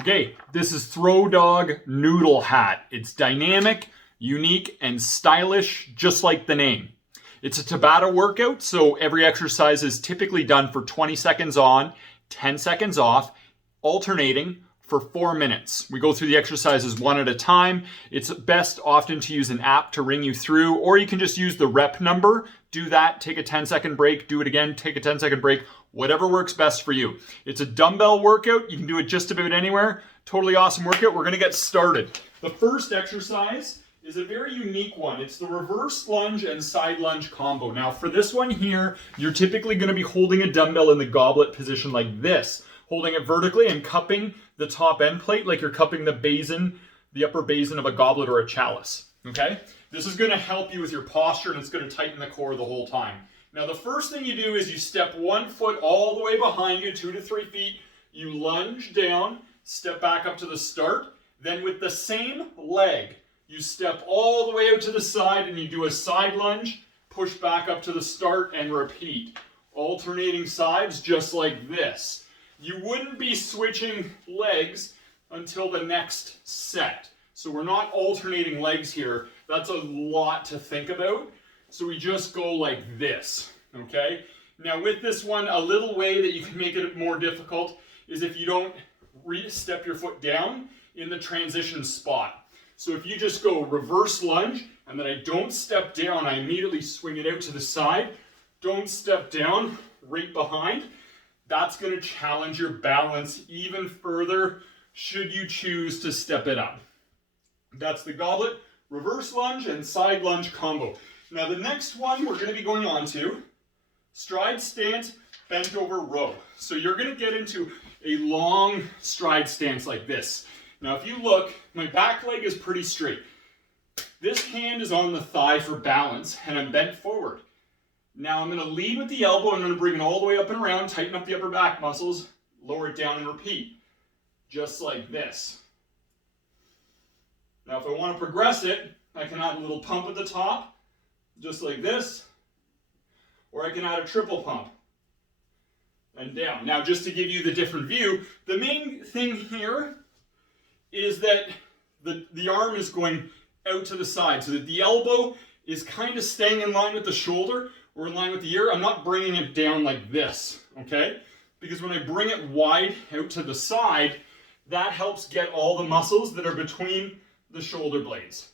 Okay, this is Dog Noodle Hat. It's dynamic, unique, and stylish, just like the name. It's a Tabata workout, so every exercise is typically done for 20 seconds on, 10 seconds off, alternating for 4 minutes. We go through the exercises one at a time. It's best often to use an app to ring you through, or you can just use the rep number. Do that, take a 10-second break, do it again, take a 10-second break, whatever works best for you. It's a dumbbell workout. You can do it just about anywhere. Totally awesome workout. We're going to get started. The first exercise is a very unique one. It's the reverse lunge and side lunge combo. Now for this one here, you're typically going to be holding a dumbbell in the goblet position like this, holding it vertically and cupping the top end plate like you're cupping the basin, the upper basin of a goblet or a chalice. Okay? This is going to help you with your posture, and it's going to tighten the core the whole time. Now the first thing you do is you step 1 foot all the way behind you, 2 to 3 feet. You lunge down, step back up to the start. Then with the same leg, you step all the way out to the side and you do a side lunge, push back up to the start and repeat. Alternating sides just like this. You wouldn't be switching legs until the next set. So we're not alternating legs here. That's a lot to think about. So we just go like this, okay? Now with this one, a little way that you can make it more difficult is if you don't step your foot down in the transition spot. So if you just go reverse lunge, and then I don't step down, I immediately swing it out to the side, don't step down, right behind, that's gonna challenge your balance even further should you choose to step it up. That's the goblet, reverse lunge, and side lunge combo. Now the next one we're going to be going on to, stride stance, bent over row. So you're going to get into a long stride stance like this. Now if you look, my back leg is pretty straight. This hand is on the thigh for balance and I'm bent forward. Now I'm going to lead with the elbow. I'm going to bring it all the way up and around, tighten up the upper back muscles, lower it down and repeat. Just like this. Now if I want to progress it, I can add a little pump at the top, just like this, or I can add a triple pump and down. Now just to give you the different view, the main thing here is that the arm is going out to the side so that the elbow is kind of staying in line with the shoulder or in line with the ear. I'm not bringing it down like this, okay? Because when I bring it wide out to the side, that helps get all the muscles that are between the shoulder blades.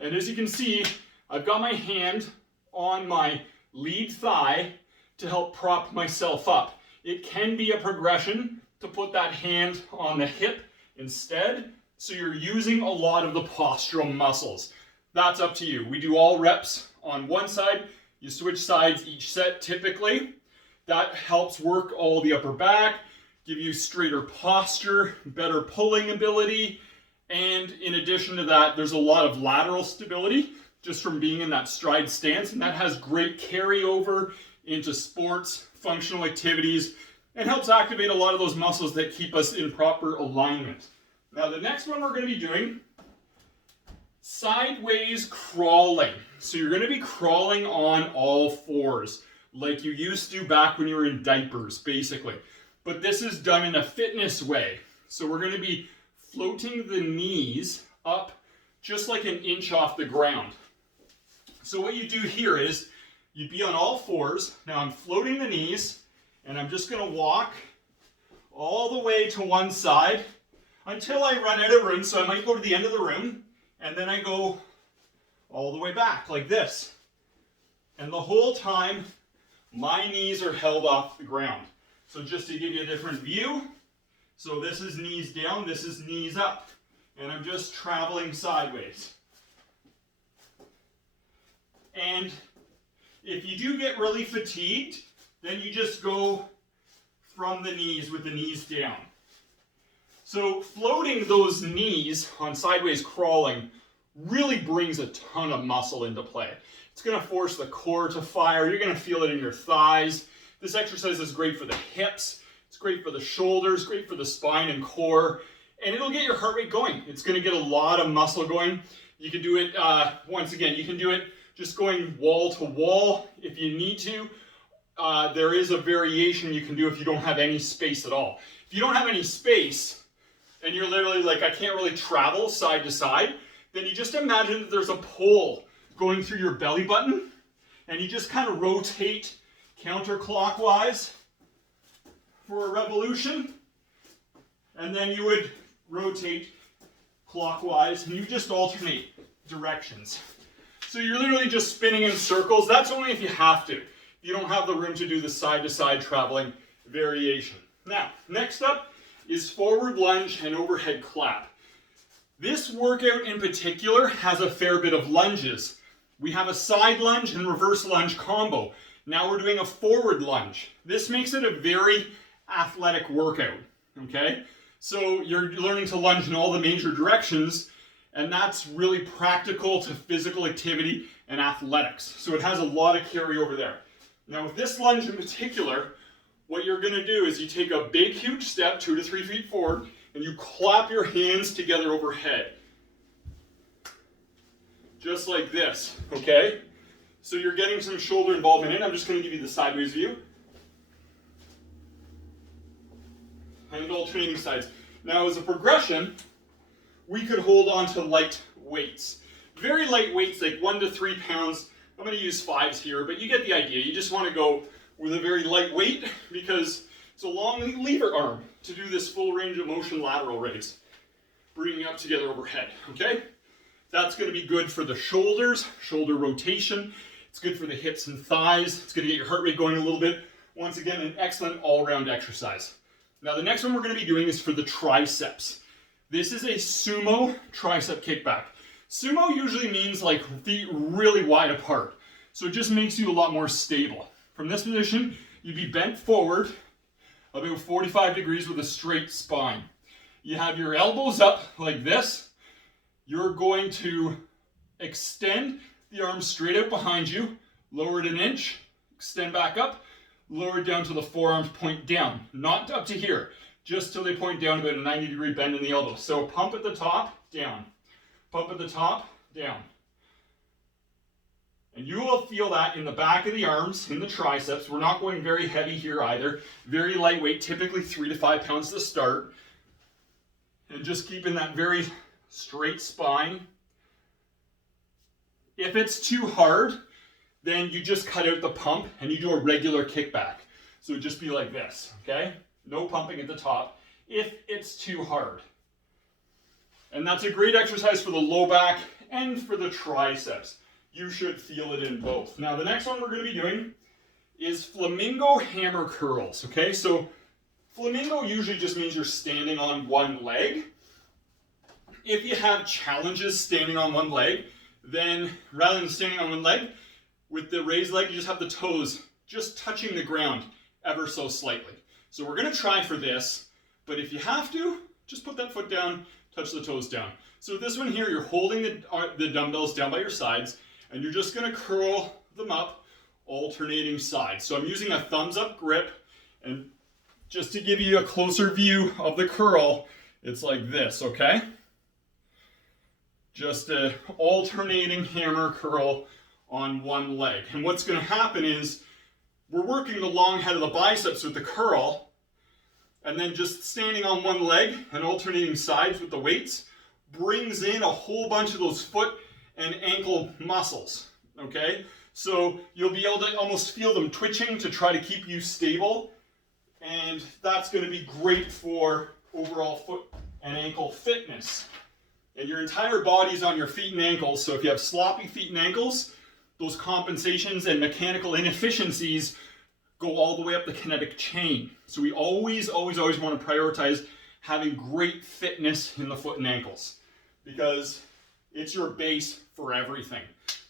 And as you can see, I've got my hand on my lead thigh to help prop myself up. It can be a progression to put that hand on the hip instead, so you're using a lot of the postural muscles. That's up to you. We do all reps on one side. You switch sides each set typically. That helps work all the upper back, give you straighter posture, better pulling ability, and in addition to that, there's a lot of lateral stability just from being in that stride stance, and that has great carryover into sports, functional activities, and helps activate a lot of those muscles that keep us in proper alignment. Now the next one we're going to be doing, sideways crawling. So you're going to be crawling on all fours like you used to back when you were in diapers, basically. But this is done in a fitness way. So we're going to be floating the knees up just like an inch off the ground. So what you do here is you'd be on all fours. Now I'm floating the knees and I'm just going to walk all the way to one side until I run out of room. So I might go to the end of the room and then I go all the way back like this. And the whole time my knees are held off the ground. So just to give you a different view, so this is knees down, this is knees up, and I'm just traveling sideways. And if you do get really fatigued, then you just go from the knees with the knees down. So floating those knees on sideways crawling really brings a ton of muscle into play. It's going to force the core to fire. You're going to feel it in your thighs. This exercise is great for the hips. It's great for the shoulders, great for the spine and core, and it'll get your heart rate going. It's going to get a lot of muscle going. You can do it, once again, you can do it just going wall to wall if you need to. There is a variation you can do if you don't have any space at all. If you don't have any space, and you're literally like, I can't really travel side to side, then you just imagine that there's a pole going through your belly button, and you just kind of rotate counterclockwise for a revolution, and then you would rotate clockwise, and you just alternate directions. So you're literally just spinning in circles. That's only if you have to. You don't have the room to do the side-to-side traveling variation. Now, next up is forward lunge and overhead clap. This workout in particular has a fair bit of lunges. We have a side lunge and reverse lunge combo. Now we're doing a forward lunge. This makes it a very athletic workout, okay? So you're learning to lunge in all the major directions, and that's really practical to physical activity and athletics. So it has a lot of carryover there. Now with this lunge in particular, what you're gonna do is you take a big, huge step, 2 to 3 feet forward, and you clap your hands together overhead. Just like this, okay? So you're getting some shoulder involvement in. I'm just gonna give you the sideways view. And alternating sides. Now as a progression, we could hold on to light weights. Very light weights, like 1 to 3 pounds. I'm gonna use 5s here, but you get the idea. You just wanna go with a very light weight because it's a long lever arm to do this full range of motion lateral raise. Bringing up together overhead, okay? That's gonna be good for the shoulders, shoulder rotation. It's good for the hips and thighs. It's gonna get your heart rate going a little bit. Once again, an excellent all-around exercise. Now the next one we're gonna be doing is for the triceps. This is a sumo tricep kickback. Sumo usually means like feet really wide apart. So it just makes you a lot more stable. From this position, you'd be bent forward about 45 degrees with a straight spine. You have your elbows up like this. You're going to extend the arms straight out behind you, lower it an inch, extend back up, lower it down to the forearms point down. Not up to here, just till they point down about a 90-degree bend in the elbow. So pump at the top, down. Pump at the top, down. And you will feel that in the back of the arms, in the triceps. We're not going very heavy here either. Very lightweight, typically 3 to 5 pounds to start. And just keeping that very straight spine. If it's too hard, then you just cut out the pump and you do a regular kickback. So it'd just be like this, okay? No pumping at the top if it's too hard. And that's a great exercise for the low back and for the triceps. You should feel it in both. Now the next one we're going to be doing is flamingo hammer curls, okay? So flamingo usually just means you're standing on one leg. If you have challenges standing on one leg, then rather than standing on one leg, with the raised leg, you just have the toes just touching the ground ever so slightly. So we're going to try for this, but if you have to, just put that foot down, touch the toes down. So with this one here, you're holding the dumbbells down by your sides, and you're just going to curl them up, alternating sides. So I'm using a thumbs up grip, and just to give you a closer view of the curl, it's like this, okay? Just a alternating hammer curl on one leg. And what's going to happen is we're working the long head of the biceps with the curl, and then just standing on one leg and alternating sides with the weights brings in a whole bunch of those foot and ankle muscles, okay? So you'll be able to almost feel them twitching to try to keep you stable, and that's going to be great for overall foot and ankle fitness. And your entire body's on your feet and ankles, so if you have sloppy feet and ankles, those compensations and mechanical inefficiencies go all the way up the kinetic chain. So we always want to prioritize having great fitness in the foot and ankles because it's your base for everything.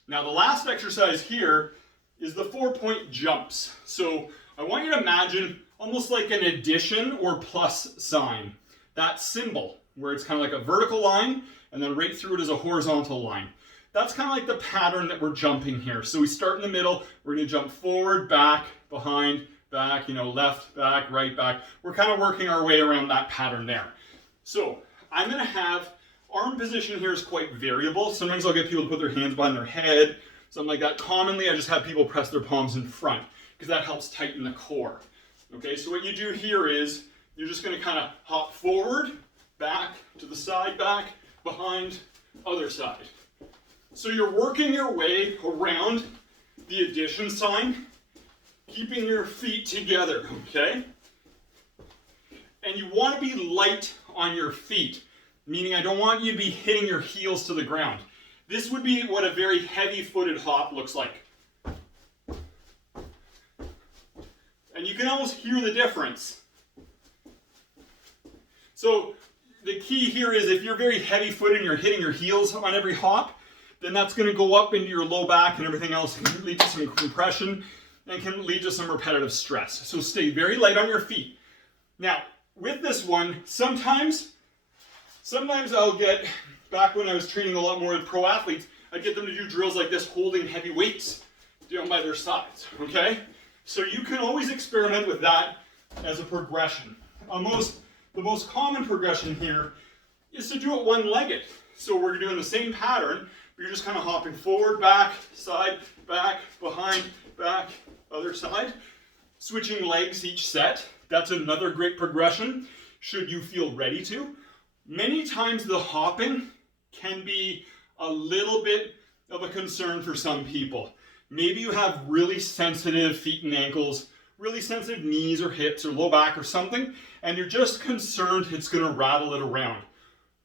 Now the last exercise here is the 4-point jumps. So I want you to imagine almost like an addition or plus sign. That symbol where it's kind of like a vertical line and then right through it is a horizontal line. That's kind of like the pattern that we're jumping here. So we start in the middle, we're going to jump forward, back, behind, back, left, back, right, back. We're kind of working our way around that pattern there. So I'm going to have, arm position here is quite variable. Sometimes I'll get people to put their hands behind their head, something like that. Commonly I just have people press their palms in front because that helps tighten the core. Okay, so what you do here is you're just going to kind of hop forward, back, to the side, back, behind, other side. So you're working your way around the addition sign, keeping your feet together, okay? And you want to be light on your feet, meaning I don't want you to be hitting your heels to the ground. This would be what a very heavy-footed hop looks like. And you can almost hear the difference. So the key here is if you're very heavy-footed and you're hitting your heels on every hop, then that's going to go up into your low back and everything else and can lead to some compression and can lead to some repetitive stress. So stay very light on your feet. Now, with this one, sometimes I'll get, back when I was training a lot more with pro athletes, I'd get them to do drills like this holding heavy weights down by their sides, okay? So you can always experiment with that as a progression. The most common progression here is to do it one-legged. So we're doing the same pattern, but you're just kind of hopping forward, back, side, back, behind, back, other side. Switching legs each set. That's another great progression, should you feel ready to. Many times the hopping can be a little bit of a concern for some people. Maybe you have really sensitive feet and ankles, really sensitive knees or hips or low back or something, and you're just concerned it's going to rattle it around.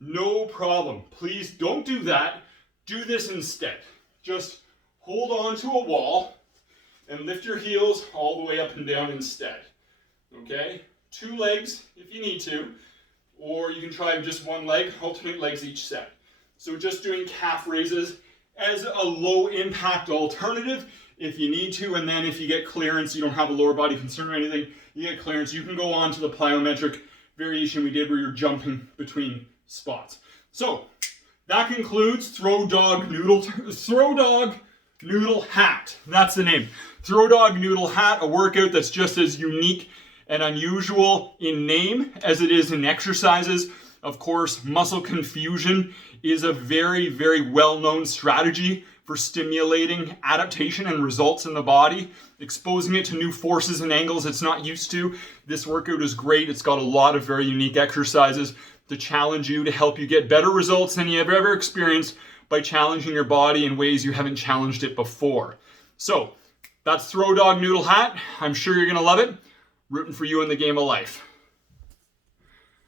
No problem. Please don't do that. Do this instead. Just hold on to a wall and lift your heels all the way up and down instead. Okay? 2 legs if you need to, or you can try just one leg, alternate legs each set. So just doing calf raises as a low impact alternative if you need to, and then if you get clearance, you don't have a lower body concern or anything, you get clearance, you can go on to the plyometric variation we did where you're jumping between spots. So that concludes Throw Dog Noodle Hat. That's the name. Throw Dog Noodle Hat, a workout that's just as unique and unusual in name as it is in exercises. Of course, muscle confusion is a very, very well-known strategy for stimulating adaptation and results in the body, exposing it to new forces and angles it's not used to. This workout is great. It's got a lot of very unique exercises to challenge you, to help you get better results than you've ever experienced by challenging your body in ways you haven't challenged it before. So that's Throw Dog Noodle Hat. I'm sure you're going to love it. Rooting for you in the game of life.